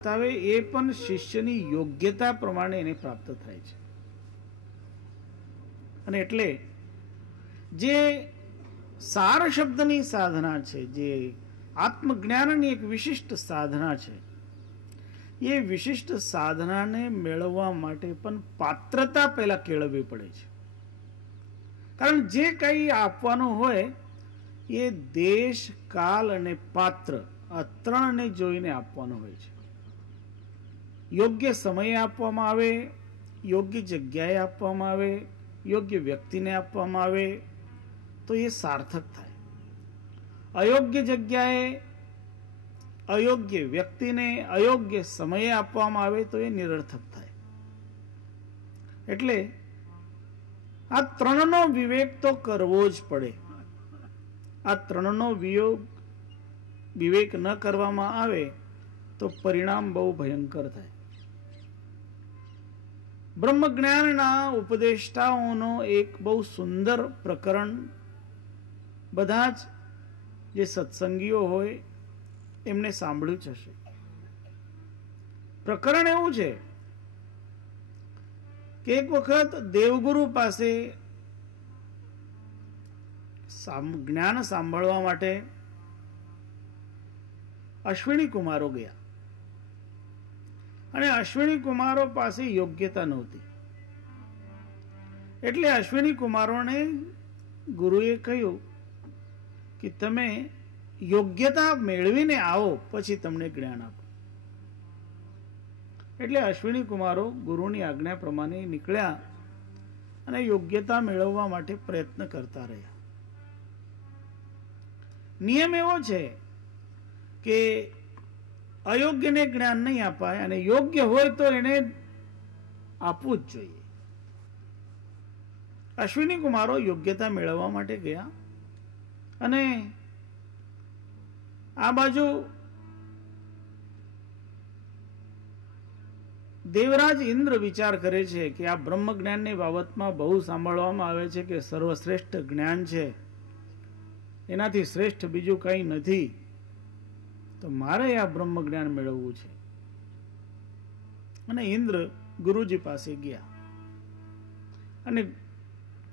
હવે એ પણ શિષ્યની યોગ્યતા પ્રમાણે એને પ્રાપ્ત થાય છે. અને એટલે જે સાર શબ્દની સાધના છે, જે આત્મજ્ઞાનની એક વિશિષ્ટ સાધના છે, એ વિશિષ્ટ સાધનાને મેળવવા માટે પણ પાત્રતા પહેલા કેળવવી પડે છે. કારણ જે કંઈ આપવાનું હોય એ દેશ, કાલ અને પાત્ર આ ત્રણને જોઈને આપવાનું હોય છે. યોગ્ય સમયે આપવામાં આવે, યોગ્ય જગ્યાએ આપવામાં આવે, યોગ્ય વ્યક્તિને આપવામાં આવે તો એ સાર્થક થાય. અયોગ્ય જગ્યાએ, અયોગ્ય વ્યક્તિને, અયોગ્ય સમયે આપવામાં આવે તો એ નિરર્થક થાય. એટલે આ ત્રણનો વિવેક તો કરવો જ પડે. આ ત્રણનો વિવેક ન કરવામાં આવે તો પરિણામ બહુ ભયંકર થાય. બ્રહ્મજ્ઞાનના ઉપદેષ્ટાઓનો એક બહુ સુંદર પ્રકરણ બધા જ જે સત્સંગીઓ હોય એમને સાંભળ્યું જ હશે. પ્રકરણ એવું છે કે એક વખત દેવગુરુ પાસે જ્ઞાન સાંભળવા માટે અશ્વિની કુમારો ગયા અને અશ્વિની કુમારો પાસે યોગ્યતા નહોતી. એટલે અશ્વિની કુમારોને ગુરુએ કહ્યું કે તમે યોગ્યતા મેળવીને આવો પછી તમને જ્ઞાન આપો. એટલે અશ્વિની કુમારો ગુરુની આજ્ઞા પ્રમાણે નીકળ્યા અને યોગ્યતા મેળવવા માટે પ્રયત્ન કરતા રહ્યા. નિયમ એવો છે કે અયોગ્યને જ્ઞાન નહીં અપાય અને યોગ્ય હોય તો એને આપવું જ જોઈએ. અશ્વિની કુમારો યોગ્યતા મેળવવા માટે ગયા અને આ બાજુ દેવરાજ ઇન્દ્ર વિચાર કરે છે કે આ બ્રહ્મ જ્ઞાનની બાબતમાં બહુ સાંભળવામાં આવે છે કે સર્વશ્રેષ્ઠ જ્ઞાન છે, એનાથી શ્રેષ્ઠ બીજું કંઈ નથી, તો મારે આ બ્રહ્મ જ્ઞાન મેળવવું છે. અને ઇન્દ્ર ગુરુજી પાસે ગયા અને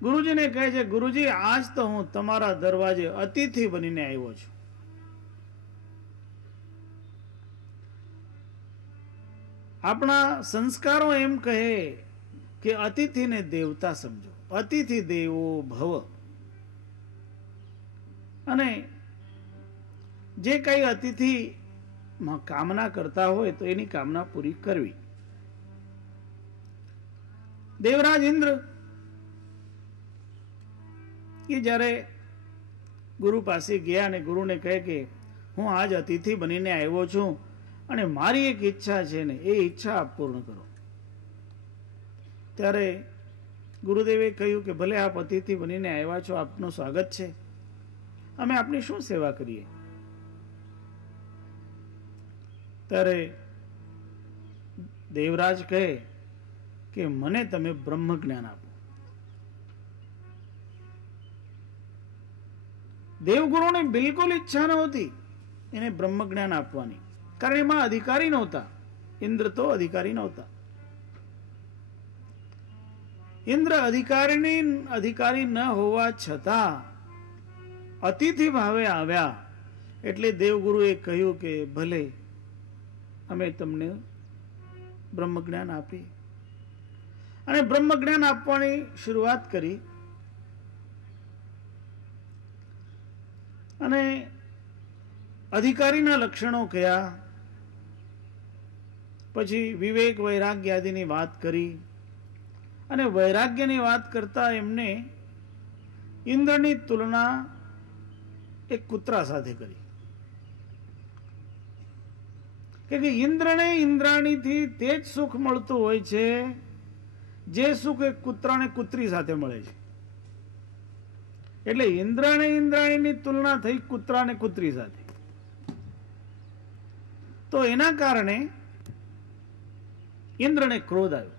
ગુરુજીને કહે છે, ગુરુજી આજ તો હું તમારા દરવાજે અતિથિ બનીને આવ્યો છું. આપણા સંસ્કારો એમ કહે કે અતિથિને દેવતા સમજો, અતિથિ દેવો ભવ. અને જે કઈ અતિથિ કામના કરતા હોય તો એની કામના પૂરી કરવી. દેવરાજ ઇન્દ્ર એ જ્યારે ગુરુ પાસે ગયા અને ગુરુને કહે કે હું આજ અતિથિ બનીને આવ્યો છું અને મારી એક ઈચ્છા છે ને એ ઈચ્છા આપ પૂર્ણ કરો. ત્યારે ગુરુદેવે કહ્યું કે ભલે આપ અતિથિ બનીને આવ્યા છો, આપનું સ્વાગત છે, અમે આપની શું સેવા કરીએ? ત્યારે દેવરાજ કહે કે મને તમે બ્રહ્મ જ્ઞાન આપો. દેવગુરુને બિલકુલ ઈચ્છા નહોતી એને બ્રહ્મ જ્ઞાન આપવાની, કારણ એમાં અધિકારી નહોતા. ઇન્દ્ર તો અધિકારી નહોતા. ઇન્દ્ર અધિકારી ન હોવા છતાં અતિથિ ભાવે આવ્યા. એટલે દેવગુરુએ કહ્યું કે ભલે અમે તમને બ્રહ્મ જ્ઞાન આપી. અને બ્રહ્મ જ્ઞાન આપવાની શરૂઆત કરી. અને અધિકારીના લક્ષણો કયા, પછી વિવેક વૈરાગ્ય આદિની વાત કરી. અને વૈરાગ્યની વાત કરતા એમને ઇન્દ્રની તુલના એક કૂતરા સાથે કરી કે ઇન્દ્રને ઇન્દ્રાણીથી તે જ સુખ મળતું હોય છે જે સુખ એક કૂતરાને કૂતરી સાથે મળે છે. એટલે ઇન્દ્રને ઇન્દ્રાણીની તુલના થઈ કૂતરાને કૂતરી સાથે. તો એના કારણે ઇન્દ્રને ક્રોધ આવ્યો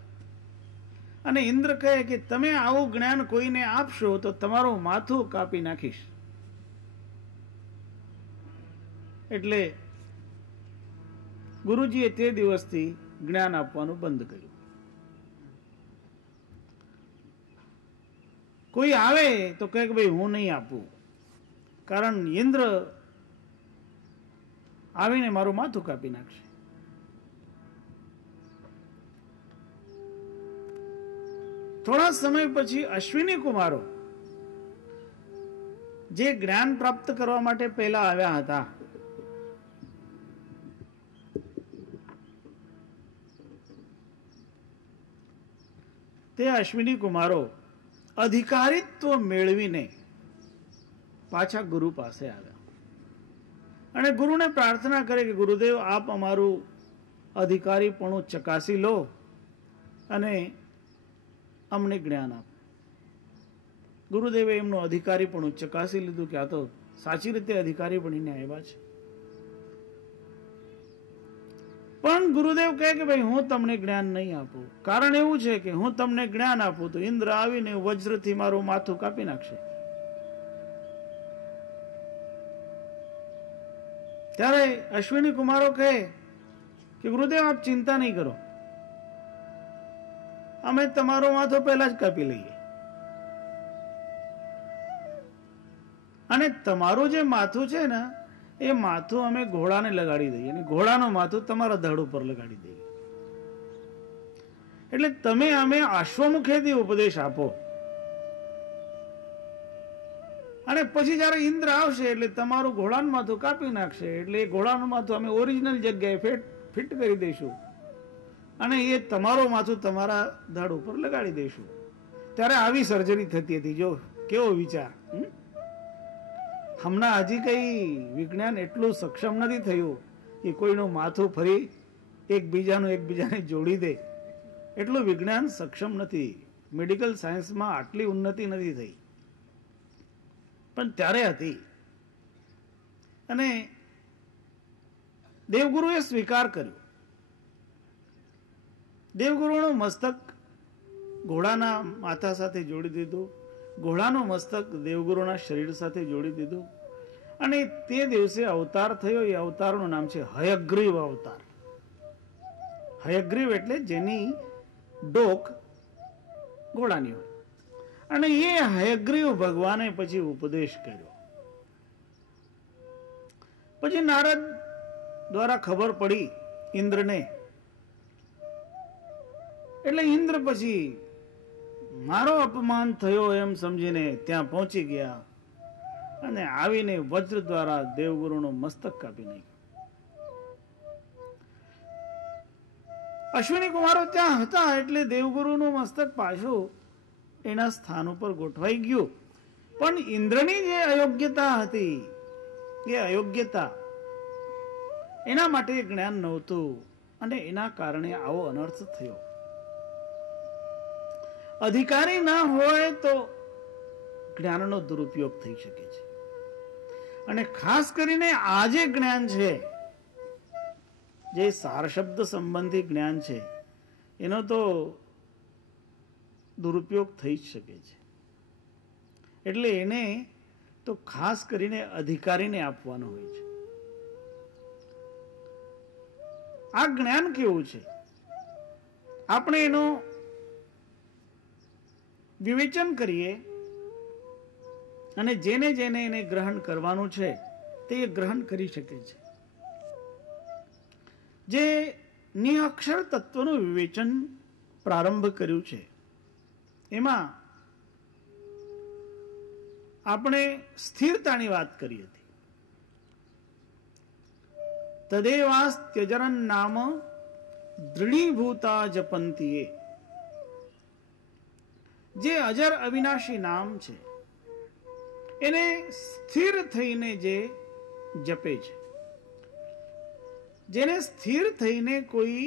અને ઇન્દ્ર કહે કે તમે આવું જ્ઞાન કોઈને આપશો તો તમારું માથું કાપી નાખીશ. એટલે ગુરુજીએ તે દિવસથી જ્ઞાન આપવાનું બંધ કર્યું. કોઈ આવે તો કહે કે ભાઈ હું નહીં આપું, કારણ ઇન્દ્ર આવીને મારું માથું કાપી નાખશે. થોડા સમય પછી અશ્વિની કુમારો જે જ્ઞાન પ્રાપ્ત કરવા માટે પહેલા આવ્યા હતા, તે અશ્વિની કુમારો અધિકારીત્વ મેળવીને પાછા ગુરુ પાસે આવ્યા અને ગુરુને પ્રાર્થના કરે કે ગુરુદેવ આપ અમારું અધિકારીપણું ચકાસી લો અને અમને જ્ઞાન આપો. ગુરુદેવે એમનું અધિકારીપણું ચકાસી લીધું કે આ તો સાચી રીતે અધિકારી બનીને આવ્યા છે. પણ ગુરુદેવ કહે કે ભાઈ હું તમને જ્ઞાન નહીં આપું, કારણ એવું છે કે હું તમને જ્ઞાન આપું તો ઇન્દ્ર આવીને વજ્રથી મારું માથું કાપી નાખશે. ત્યારે અશ્વિની કુમારો કહે કે ગુરુદેવ આપ ચિંતા નહીં કરો, અમે તમારો માથું પહેલા જ કાપી લઈએ અને તમારું જે માથું છે ને એ માથું અમે ઘોડાને લગાડી દઈએ અને ઘોડાનું માથું તમારા ધડ ઉપર લગાડી દઈએ. એટલે તમે અમે અશ્વમુખેથી ઉપદેશ આપો અને પછી જયારે ઇન્દ્ર આવશે એટલે તમારું ઘોડાનું માથું કાપી નાખશે. એટલે એ ઘોડાનું માથું અમે ઓરિજિનલ જગ્યાએ ફિટ કરી દઈશું અને એ તમારું માથું તમારા ધડ ઉપર લગાડી દઈશું. ત્યારે આવી સર્જરી થતી હતી. જો કેવો વિચાર! હમણાં હજી કઈ વિજ્ઞાન એટલું સક્ષમ નથી થયું કે કોઈનું માથું ફરી એકબીજાને જોડી દે. એટલું વિજ્ઞાન સક્ષમ નથી. મેડિકલ સાયન્સમાં આટલી ઉન્નતિ નથી થઈ, પણ ત્યારે હતી. અને દેવગુરુએ સ્વીકાર કર્યો. દેવગુરુનું મસ્તક ઘોડાના માથા સાથે જોડી દીધું, ઘોડાનું મસ્તક દેવગુરુના શરીર સાથે જોડી દીધું અને તે દિવસે અવતાર થયો. એ અવતારનું નામ છે હયગ્રીવ અવતાર. હયગ્રીવ એટલે જેની ડોક ઘોડાની હોય. અને એ હયગ્રીવ ભગવાને પછી ઉપદેશ કર્યો. પછી નારદ દ્વારા ખબર પડી ઇન્દ્રને. એટલે ઇન્દ્ર પછી મારો અપમાન થયો એમ સમજીને ત્યાં પહોંચી ગયા અને આવીને વજ્ર દ્વારા દેવગુરુનું મસ્તક કાપી નાખ્યું. અશ્વિની કુમારો ત્યાં હતા એટલે દેવગુરુનું મસ્તક પાછું એના સ્થાન ઉપર ગોઠવાઈ ગયું. પણ ઇન્દ્રની જે અયોગ્યતા હતી, એ અયોગ્યતા એના માટે જ્ઞાન નહોતું અને એના કારણે આવો અનર્થ થયો. અધિકારી ના હોય તો જ્ઞાનનો દુરુપયોગ થઈ શકે છે. અને ખાસ કરીને આ જે જ્ઞાન છે, જે સાર શબ્દ સંબંધી જ્ઞાન છે, એનો તો દુરુપયોગ થઈ જ શકે છે. એટલે એને તો ખાસ કરીને અધિકારીને આપવાનું હોય છે. આ જ્ઞાન કેવું છે, આપણે એનું વિવેચન કરીએ અને જેને જેને એને ગ્રહણ કરવાનું છે તે ગ્રહણ કરી શકે છે. જે નિઅક્ષર તત્વનું વિવેચન પ્રારંભ કર્યું છે એમાં આપણે સ્થિરતાની વાત કરી હતી. તદેવાસ્ત્યજરન નામ દૃઢીભૂતા જપંતીએ. જે અજર અવિનાશી નામ છે એને સ્થિર થઈને જે જપે છે, જેને સ્થિર થઈને કોઈ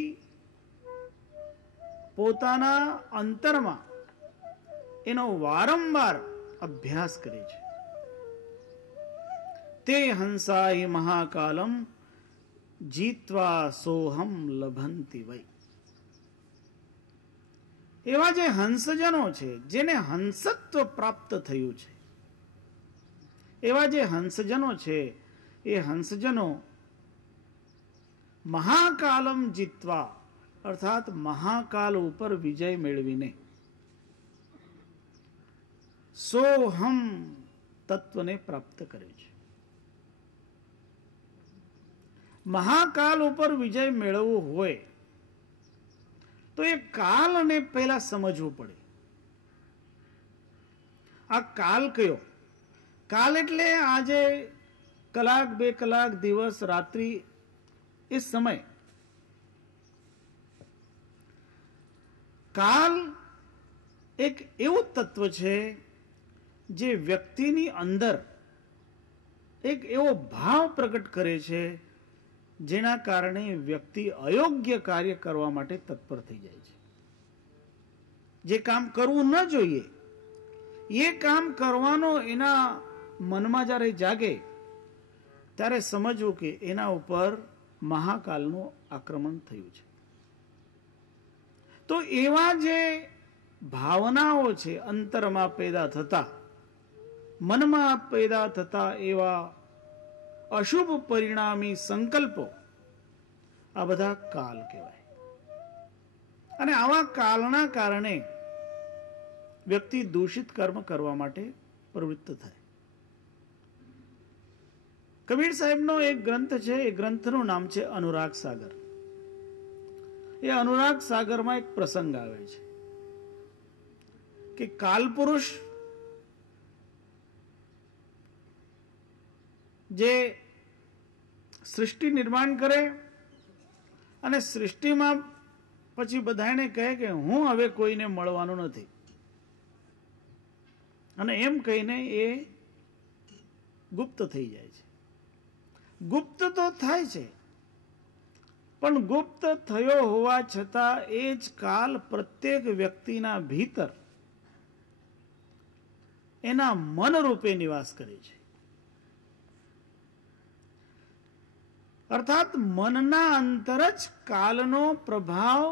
પોતાના અંતરમાં એનો વારંવાર અભ્યાસ કરે છે, તે હંસાય મહાકાલમ જીત્વા સોહમ લભંતિ વૈ. એવા જે હંસજનો છે, જેને હંસત્વ પ્રાપ્ત થયું છે, એવા જે હંસજનો છે, એ હંસજનો મહાકાલમ જીતવા અર્થાત મહાકાલ ઉપર વિજય મેળવીને સોહમ તત્વને પ્રાપ્ત કરે છે. મહાકાલ ઉપર વિજય મેળવવો હોય તો એ કાલને પહેલા સમજવું પડે. આ કાલ કયો? કાલ એટલે આજે કલાક, 2 કલાક, દિવસ, રાત્રિ, એ સમય. કાલ એક એવું તત્વ છે જે વ્યક્તિની અંદર એક એવો ભાવ પ્રગટ કરે છે જેના કારણે વ્યક્તિ અયોગ્ય કાર્ય કરવા માટે તત્પર થઈ જાય છે. જે કામ કરવું ન જોઈએ એ કામ કરવાનો એના મનમાં જ્યારે જાગે ત્યારે સમજવું કે એના ઉપર મહાકાલનું આક્રમણ થયું છે. તો એવા જે ભાવનાઓ છે અંતરમાં પેદા થતા, મનમાં પેદા થતા એવા અશુભ પરિણામી સંકલ્પો, આ બધા કાલ કહેવાય. અને આવા કાલના કારણે વ્યક્તિ દૂષિત કર્મ કરવા માટે પ્રવૃત્ત થાય. કબીર સાહેબનો એક ગ્રંથ છે, એ ગ્રંથનું નામ છે અનુરાગ સાગર. એ અનુરાગ સાગરમાં એક પ્રસંગ આવે છે કે કાલપુરુષ જે સૃષ્ટિ નિર્માણ કરે અને સૃષ્ટિમાં પછી બધાને કહે કે હું હવે કોઈને મળવાનો નથી, અને એમ કહીને એ ગુપ્ત થઈ જાય છે. ગુપ્ત તો થાય છે, પણ ગુપ્ત થયો હોવા છતાં એ જ કાલ પ્રત્યેક વ્યક્તિના ભીતર એના મન રૂપે નિવાસ કરે છે. અર્થાત મનના અંતર જ કાલનો પ્રભાવ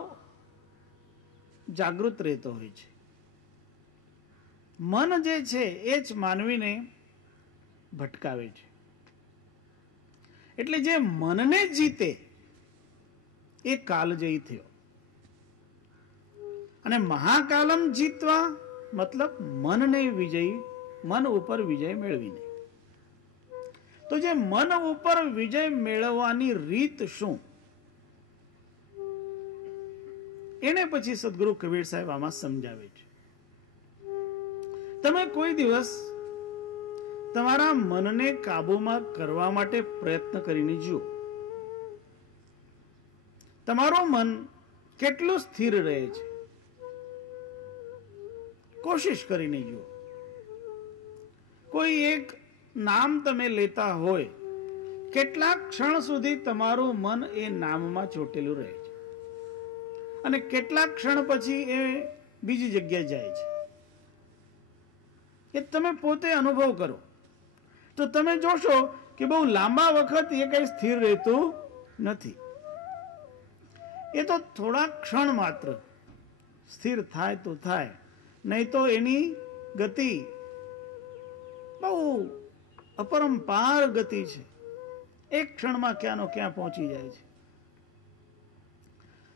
જાગૃત રહેતો હોય છે. મન જે છે એ જ માનવીને ભટકાવે છે. એટલે જે મનને જીતે એ કાલજયી થયો. અને મહાકાલમ જીતવા મતલબ મનને વિજય, મન ઉપર વિજય મેળવીને. તો જે મન ઉપર વિજય મેળવવાની રીત શું, એને પછી સદગુરુ કબીર સાહેબ આમાં સમજાવે છે. તમે કોઈ દિવસ તમારા મનને કાબુમાં કરવા માટે પ્રયત્ન કરીને જુઓ, તમારું મન કેટલું સ્થિર રહે છે. કોશિશ કરીને જુઓ. કોઈ એક નામ તમે લેતા હોય, કેટલાક ક્ષણ સુધી તમારું મન એ નામમાં ચોટેલું રહે છે, અને કેટલાક ક્ષણ પછી એ બીજી જગ્યાએ જાય છે. એ તમે પોતે અનુભવ કરો તો તમે જોશો કે બહુ લાંબા વખત એ કઈ સ્થિર રહેતું નથી. એ તો થોડા ક્ષણ માત્ર સ્થિર થાય તો થાય, નહીં તો એની ગતિ બહુ અપરંપાર ગતિ છે. એક ક્ષણમાં ક્યાંનો ક્યાં પહોંચી જાય છે.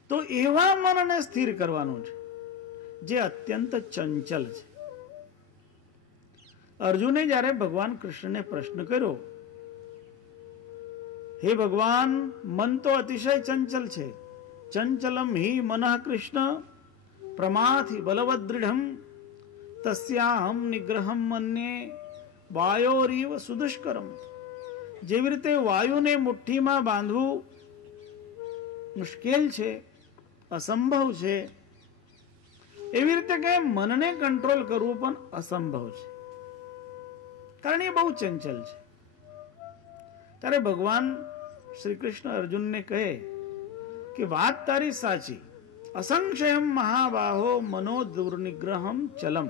તો એવા મનને સ્થિર કરવાનું છે જે અત્યંત ચંચલ છે. અર્જુને જ્યારે ભગવાન કૃષ્ણને પ્રશ્ન કર્યો, હે ભગવાન, મન તો અતિશય ચંચલ છે, ચંચલમ હિ મનઃ કૃષ્ણ પ્રમાથી બલવદ દૃઢમ તસ્યાહમ નિગ્રહમ મન્યે વાયોરીવ સુદુષ્કરમ. જેવી રીતે વાયુને મુઠ્ઠીમાં બાંધવું મુશ્કેલ છે, અસંભવ છે, એવી રીતે કે મનને કંટ્રોલ કરવું પણ અસંભવ છે, કારણ એ બહુ ચંચલ છે. ત્યારે ભગવાન શ્રી કૃષ્ણ અર્જુનને કહે કે વાત તારી સાચી, અસંશયમ મહાબાહો મનો દુર્નિગ્રહમ ચલમ.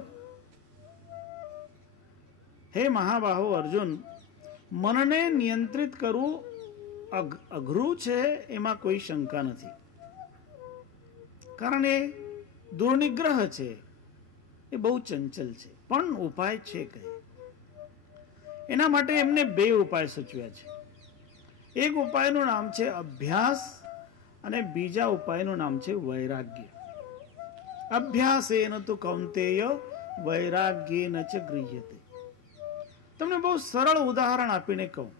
હે મહાબાહો અર્જુન, મનને નિયંત્રિત કરવું અઘરું છે, એમાં કોઈ શંકા નથી, કારણ એ દુર્નિગ્રહ છે, એ બહુ ચંચલ છે. પણ ઉપાય છે કઈ? એના માટે એમને 2 ઉપાય સૂચવ્યા છે. એક ઉપાયનું નામ છે અભ્યાસ અને બીજા ઉપાયનું નામ છે વૈરાગ્ય. અભ્યાસેન તુ કૌંતેય વૈરાગ્યેન ચ ગૃહ્યતે. તમને બહુ સરળ ઉદાહરણ આપીને કહું.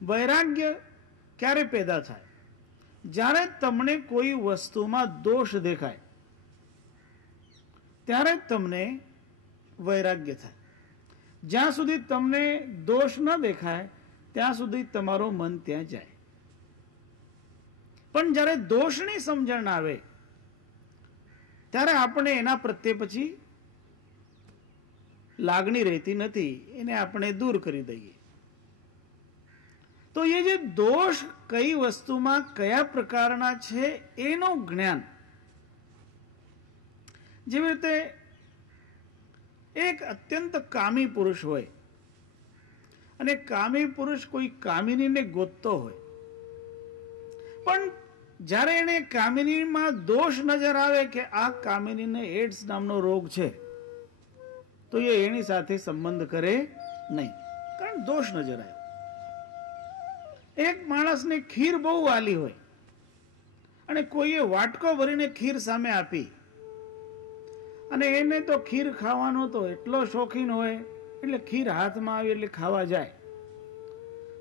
વૈરાગ્ય ક્યારે પેદા થાય? જ્યારે તમને કોઈ વસ્તુમાં દોષ દેખાય ત્યારે તમને વૈરાગ્ય થાય. જ્યાં સુધી તમને દોષ ન દેખાય ત્યાં સુધી તમારું મન ત્યાં જાય. પણ જ્યારે દોષની સમજણ આવે ત્યારે આપણે એના પ્રત્યે પછી લાગણી રહેતી નથી, એને આપણે દૂર કરી દઈએ. તો એ જે દોષ કઈ વસ્તુમાં કયા પ્રકારના છે એનું જ્ઞાન. જેવી રીતે એક અત્યંત કામી પુરુષ હોય અને કામી પુરુષ કોઈ કામિનીને ગોતતો હોય, પણ જ્યારે એને કામિનીમાં દોષ નજર આવે કે આ કામિનીને એડ્સ નામનો રોગ છે, તો એ એની સાથે સંબંધ કરે નહીં, કારણ દોષ નજર આવ્યો. એક માણસને ખીર બહુ વાલી હોય અને કોઈએ વાટકો ભરીને ખીર સામે આપી અને એને તો ખીર ખાવાનો તો એટલો શોખીન હોય એટલે ખીર હાથમાં આવી એટલે ખાવા જાય.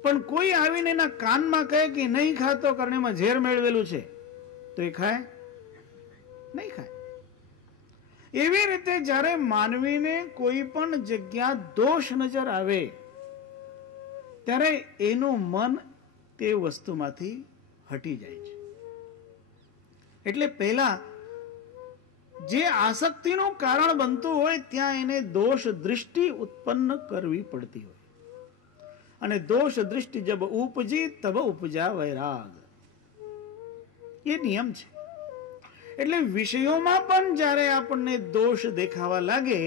પણ કોઈ આવીને એના કાનમાં કહે કે નહીં ખાતો કારણ એમાં ઝેર મેળવેલું છે, તો એ ખાય નહીં? ખાય. એવી રીતે જ્યારે માનવીને કોઈ પણ જગ્યા દોષ નજર આવે ત્યારે એનું મન તે વસ્તુમાંથી હટી જાય છે. એટલે પહેલા જે આસક્તિનું કારણ બનતું હોય ત્યાં એને દોષ દૃષ્ટિ ઉત્પન્ન કરવી પડતી હોય, અને દોષ દૃષ્ટિ જબ ઉપજી તબ ઉપજા વૈરાગ. એ નિયમ છે. એટલે વિષયોમાં પણ જ્યારે આપણને દોષ દેખાવા લાગે